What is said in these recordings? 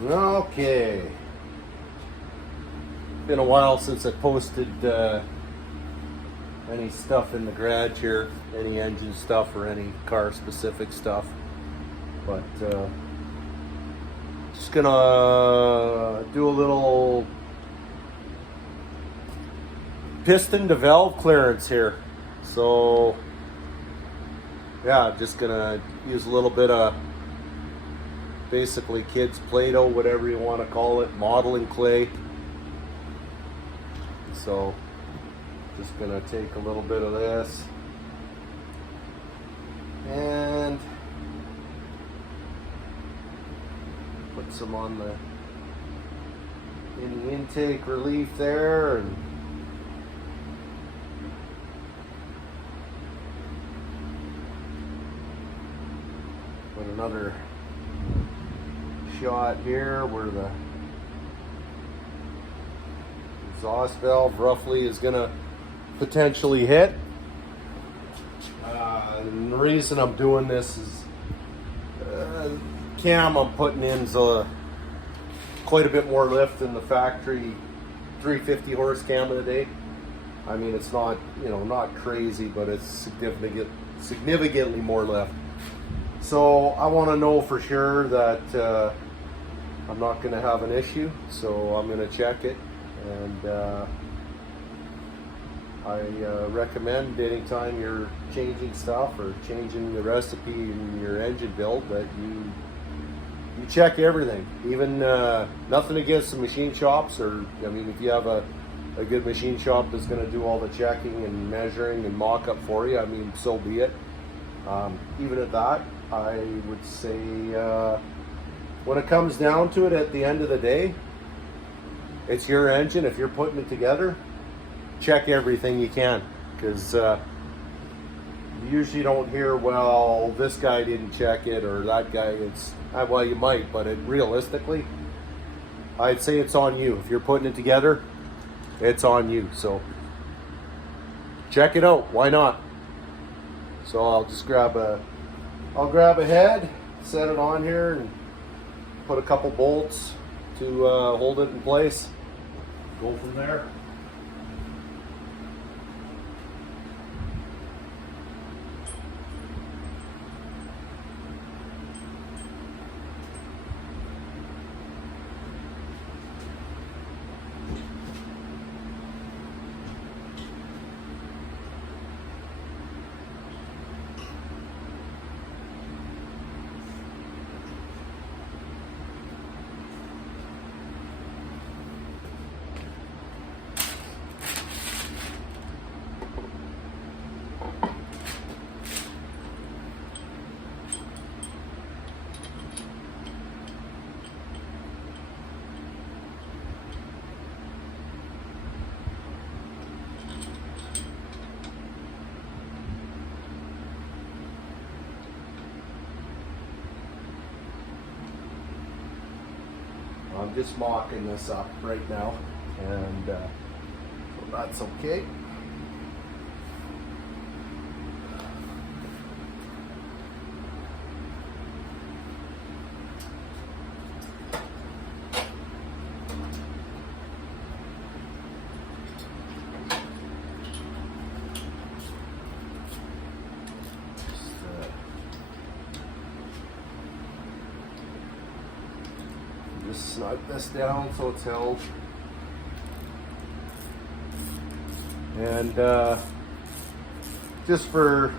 Okay. Been a while since I posted any stuff in the garage here, any engine stuff or any car specific stuff. But just gonna do a little piston to valve clearance here. So yeah, just gonna use a little bit of basically kids Play-Doh, whatever you want to call it, modeling clay. So just gonna take a little bit of this and put some on in the intake relief there, and put another shot here where the exhaust valve roughly is going to potentially hit. And the reason I'm doing this is cam I'm putting in's quite a bit more lift than the factory 350 horse cam of the day. I mean, it's not, not crazy, but it's significantly more lift. So I want to know for sure that I'm not going to have an issue, so I'm going to check it. And I recommend anytime you're changing stuff or changing the recipe in your engine build that you check everything. Even nothing against the machine shops, or I mean, if you have a good machine shop that's going to do all the checking and measuring and mock-up for you, I mean, so be it. Even at that, I would say when it comes down to it, at the end of the day, it's your engine. If you're putting it together, check everything you can, because you usually don't hear, well, this guy didn't check it or that guy. Well, you might, but realistically, I'd say it's on you. If you're putting it together, it's on you. So check it out. Why not? So I'll just grab a head, set it on here, and put a couple bolts to hold it in place. Go from there. I'm just mocking this up right now, and so that's okay. Just snug this down so it's held. And just for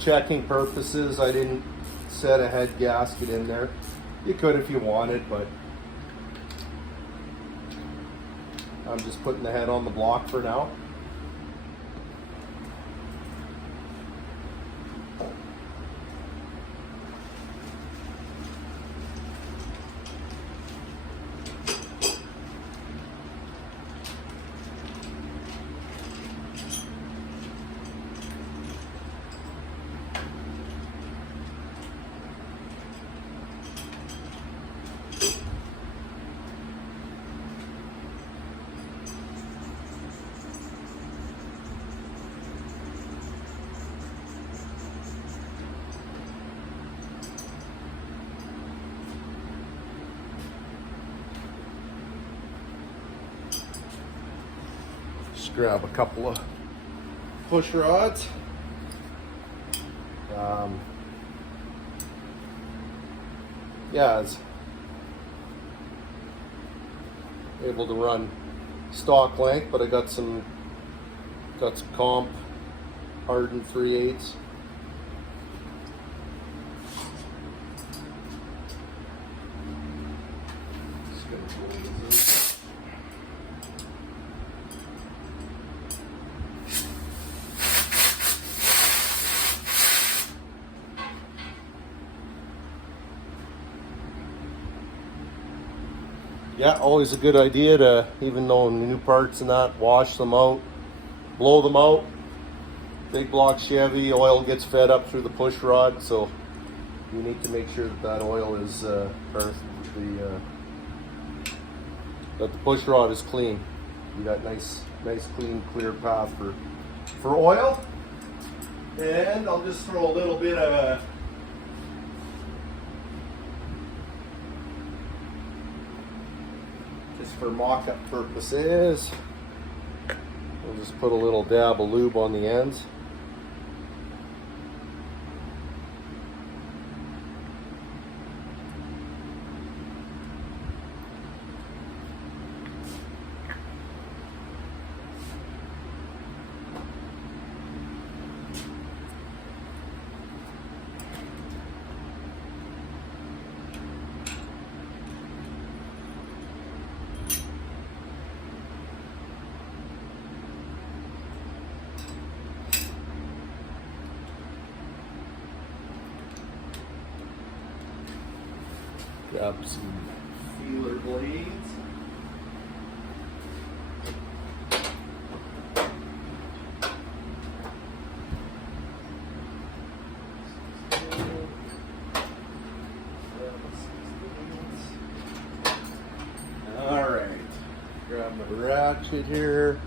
checking purposes, I didn't set a head gasket in there. You could if you wanted, but I'm just putting the head on the block for now. grab a couple of push rods. Yeah, it's able to run stock length, but I got some comp hardened 3/8. Yeah, always a good idea to, even though new parts and that, wash them out, blow them out. Big block Chevy, oil gets fed up through the push rod, so you need to make sure that that oil is, that the push rod is clean. You got nice, clean, clear path for oil. And I'll just throw a little bit of a for mock-up purposes. We'll just put a little dab of lube on the ends. Grab some feeler blades. All right, grab my ratchet here.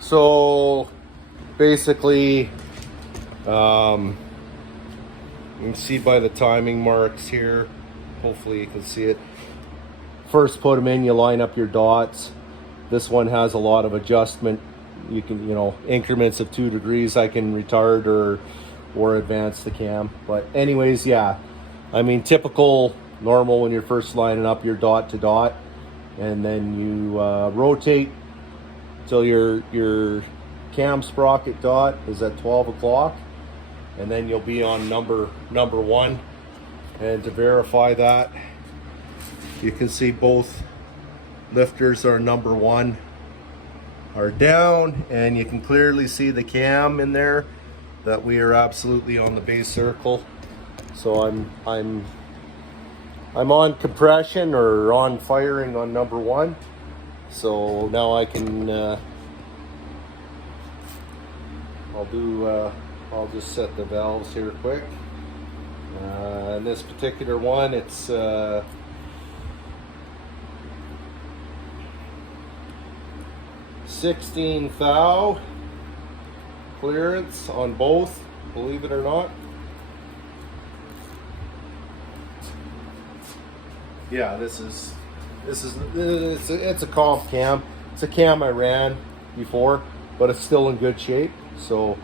So basically, you can see by the timing marks here, hopefully you can see it. First put them in, you line up your dots. This one has a lot of adjustment. You can, increments of 2 degrees I can retard or advance the cam. But anyways, yeah, I mean, typical, normal when you're first lining up your dot to dot, and then you rotate till your cam sprocket dot is at 12 o'clock, and then you'll be on number 1. And to verify that, you can see both lifters are number 1 are down, and you can clearly see the cam in there that we are absolutely on the base circle. So I'm on compression or on firing on number 1. So now I can, I'll just set the valves here quick. In this particular one, it's 16 thou clearance on both, believe it or not. Yeah, it's a comp cam. It's a cam I ran before, but it's still in good shape. So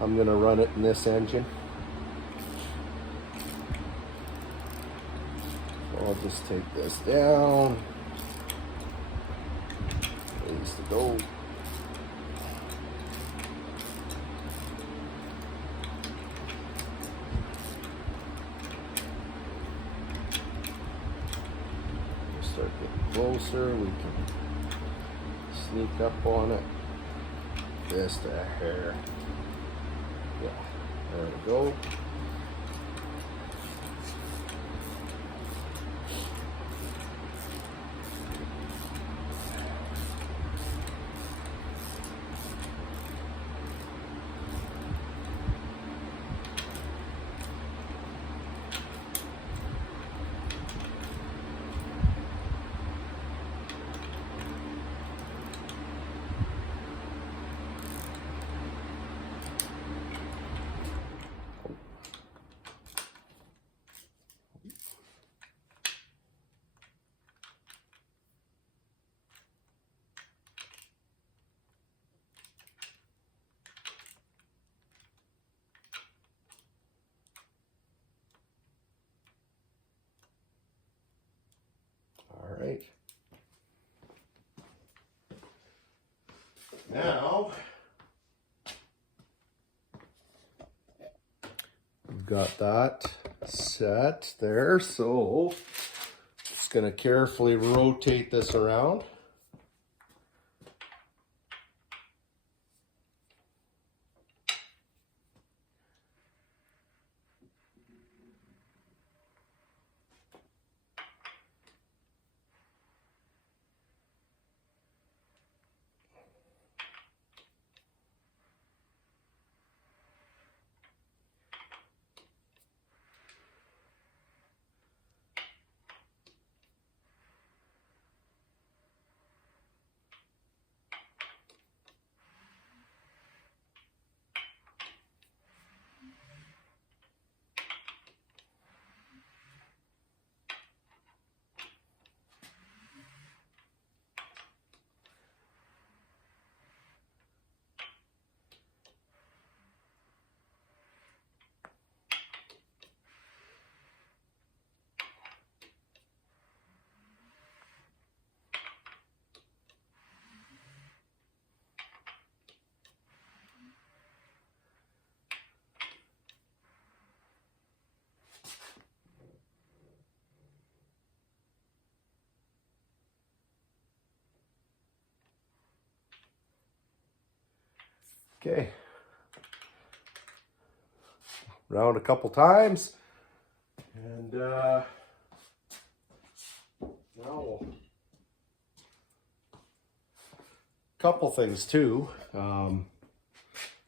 I'm gonna run it in this engine. I'll just take this down. Ways to go. Start getting closer, we can sneak up on it just a hair. Yeah, there we go. right. Now, we've got that set there, so just going to carefully rotate this around. Okay, round a couple times, and now couple things too.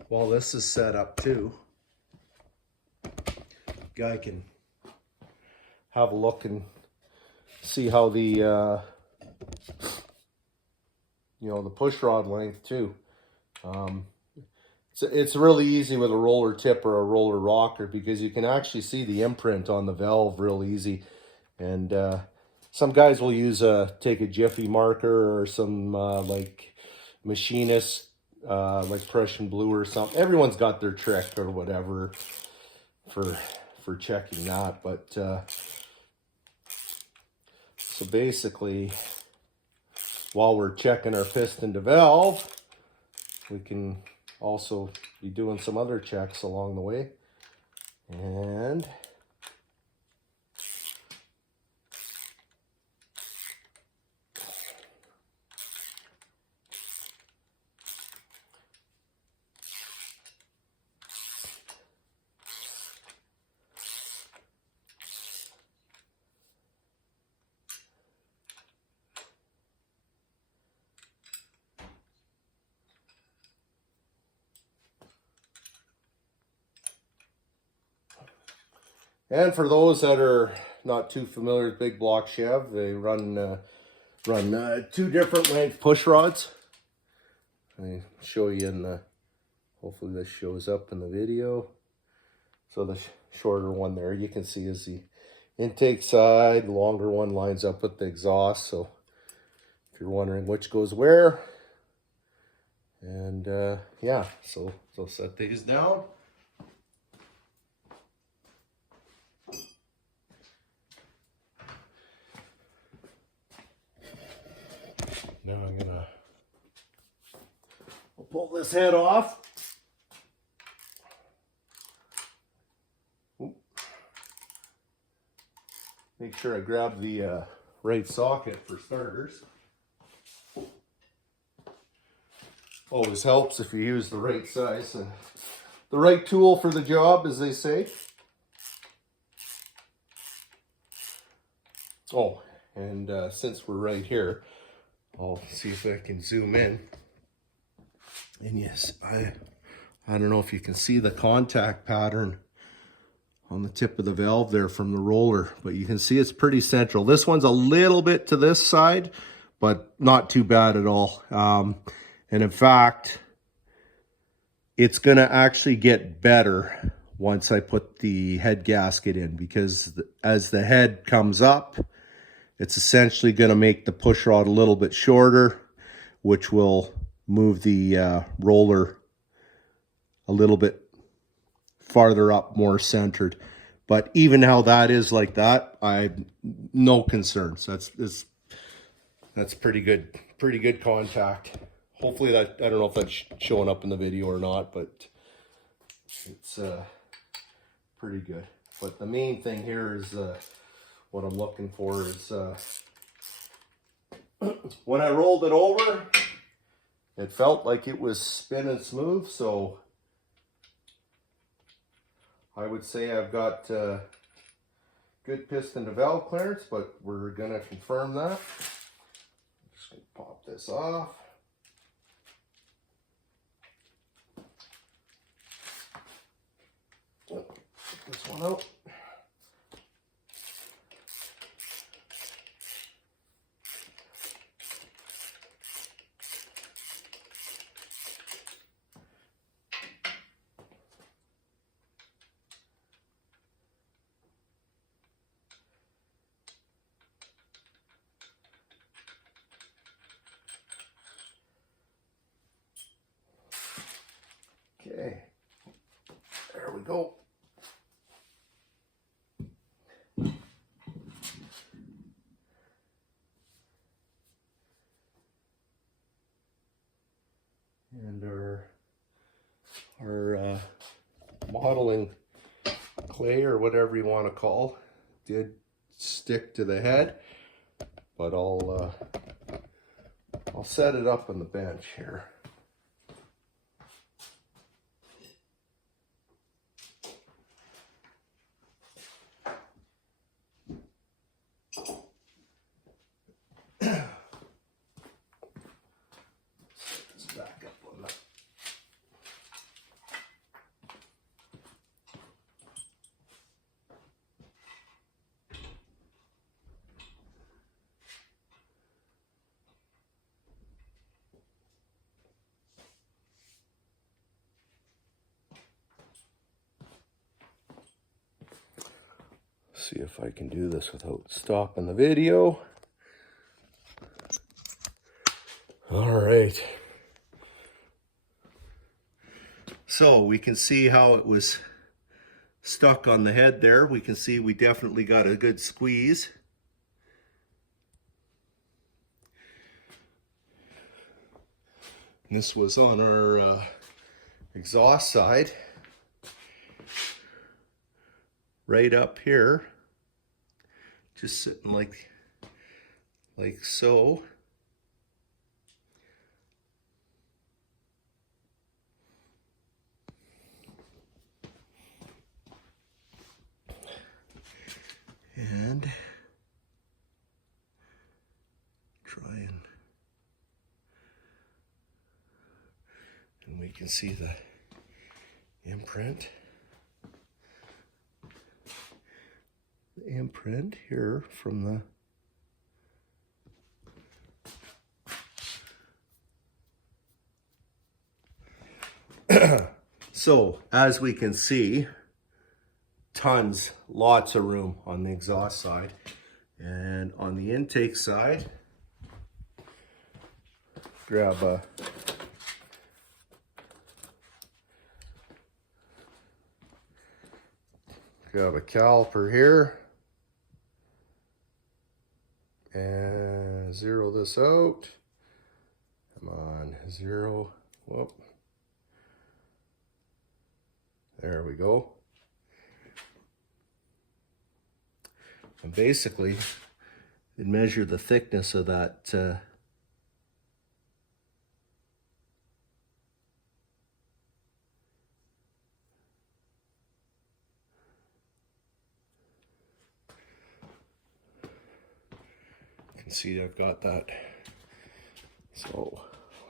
While this is set up too, guy can have a look and see how the the push rod length too. It's really easy with a roller tip or a roller rocker because you can actually see the imprint on the valve real easy. And some guys will use take a Jiffy marker or some like machinist like Prussian blue or something. Everyone's got their trick or whatever for checking that. But so basically, while we're checking our piston to valve, we can also be doing some other checks along the way. And for those that are not too familiar with big block Chev, they run two different length push rods. I show you in the, hopefully this shows up in the video. So the shorter one there you can see is the intake side. The longer one lines up with the exhaust. So if you're wondering which goes where, and yeah, so set these down. Now I'll pull this head off. Make sure I grab the right socket for starters. Always helps if you use the right size and the right tool for the job, as they say. Oh, and since we're right here, I'll see if I can zoom in. And yes, I don't know if you can see the contact pattern on the tip of the valve there from the roller, but you can see it's pretty central. This one's a little bit to this side, but not too bad at all. And in fact, it's gonna actually get better once I put the head gasket in, because as the head comes up, it's essentially gonna make the push rod a little bit shorter, which will move the roller a little bit farther up, more centered. But even how that is like that, I have no concerns. It's That's pretty good contact. Hopefully that, I don't know if that's showing up in the video or not, but it's pretty good. But the main thing here is what I'm looking for is when I rolled it over, it felt like it was spinning smooth, so I would say I've got good piston to valve clearance, but we're gonna confirm that. I'm just gonna pop this off. Get this one out. Okay, there we go. And our modeling clay, or whatever you want to call, did stick to the head, but I'll set it up on the bench here. See if I can do this without stopping the video. All right. So we can see how it was stuck on the head there. We can see we definitely got a good squeeze. And this was on our exhaust side. Right up here. Just sitting like so. And try and we can see the imprint. The imprint here from the so as we can see, lots of room on the exhaust side, and on the intake side, grab a caliper here and zero this out. Come on, zero. Whoop. There we go. And basically, it measured the thickness of that you can see I've got that. So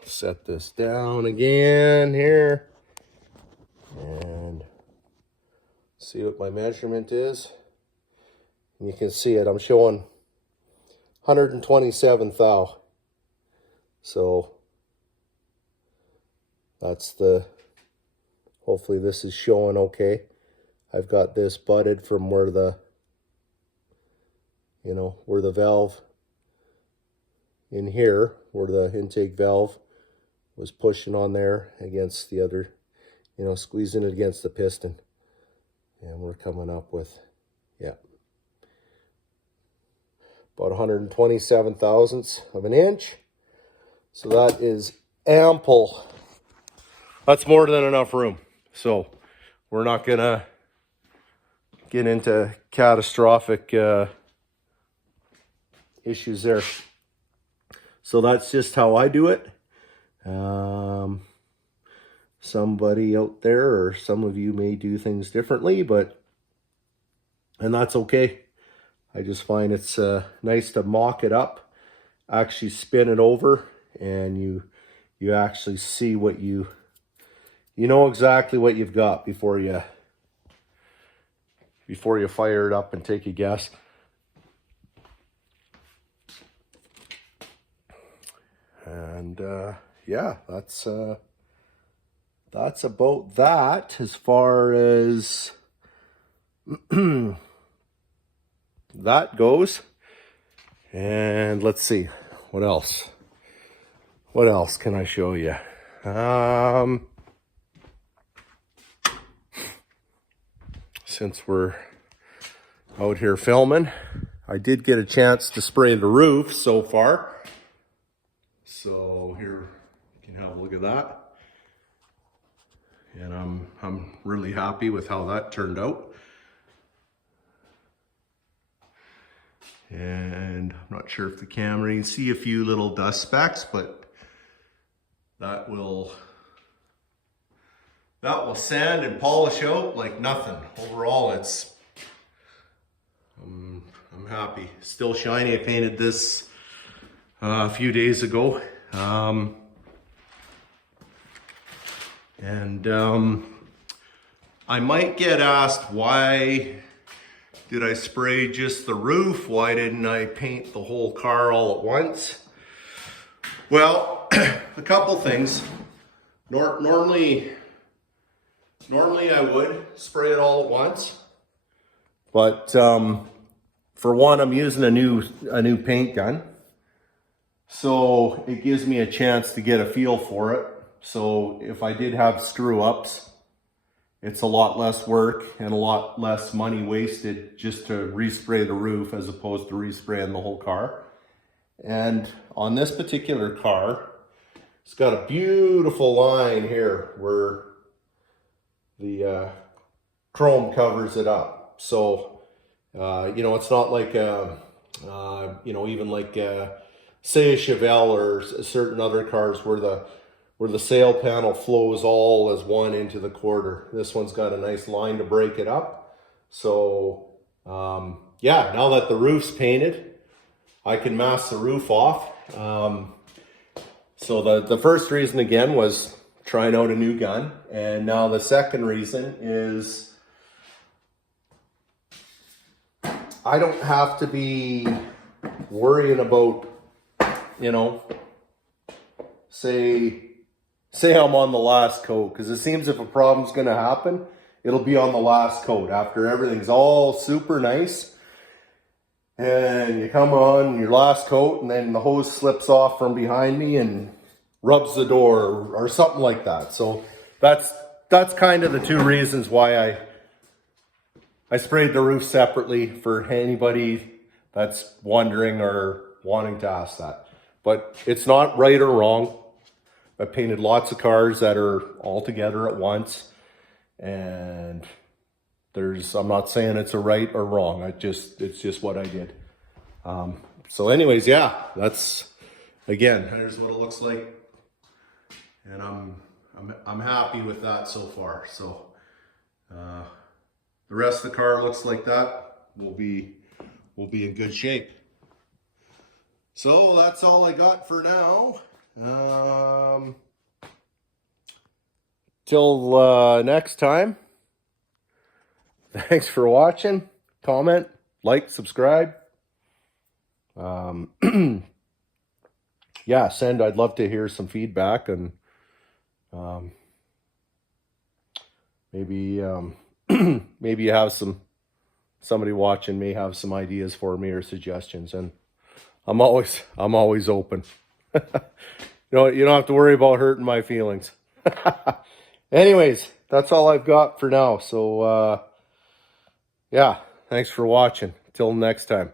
set this down again here and see what my measurement is. And you can see it, I'm showing 127 thou. So that's hopefully this is showing okay. I've got this butted from where the valve in here, where the intake valve was pushing on there against the other, squeezing it against the piston. And we're coming up with, yeah. about 127 thousandths of an inch. So that is ample. That's more than enough room. So we're not gonna get into catastrophic issues there. So that's just how I do it. Somebody out there, or some of you may do things differently, and that's okay. I just find it's nice to mock it up, actually spin it over, and you actually see what you know exactly what you've got before you fire it up and take a guess. And yeah, that's about that as far as that goes. And let's see, what else can I show you? Since we're out here filming, I did get a chance to spray the roof so far. So here you can have a look at that. And I'm really happy with how that turned out. And I'm not sure if the camera, you can see a few little dust specks, but that will sand and polish out like nothing. Overall, it's I'm happy. Still shiny. I painted this a few days ago. I might get asked, why did I spray just the roof? Why didn't I paint the whole car all at once? Well, a couple things. Normally I would spray it all at once, but for one, I'm using a new paint gun, so it gives me a chance to get a feel for it. So if I did have screw ups, it's a lot less work and a lot less money wasted just to respray the roof as opposed to respraying the whole car. And on this particular car, it's got a beautiful line here where the chrome covers it up. So, you know, it's not like, you know, even like, say a Chevelle or certain other cars where the sail panel flows all as one into the quarter. This one's got a nice line to break it up. So, yeah, now that the roof's painted, I can mask the roof off. So the first reason again was trying out a new gun. And now the second reason is I don't have to be worrying about, you know, say I'm on the last coat, because it seems if a problem's going to happen, it'll be on the last coat after everything's all super nice. And you come on your last coat and then the hose slips off from behind me and rubs the door or something like that. So that's kind of the two reasons why I sprayed the roof separately, for anybody that's wondering or wanting to ask that. But it's not right or wrong. I painted lots of cars that are all together at once, and I'm not saying it's a right or wrong. It's just what I did. So anyways, yeah, that's, again, here's what it looks like, and I'm happy with that so far. So the rest of the car looks like that. We'll be in good shape. So that's all I got for now. Till next time, thanks for watching. Comment, like, subscribe. Yeah, I'd love to hear some feedback, and maybe maybe you have somebody watching may have some ideas for me or suggestions, and I'm always open. You don't have to worry about hurting my feelings. Anyways, that's all I've got for now. So, yeah, thanks for watching. Till next time.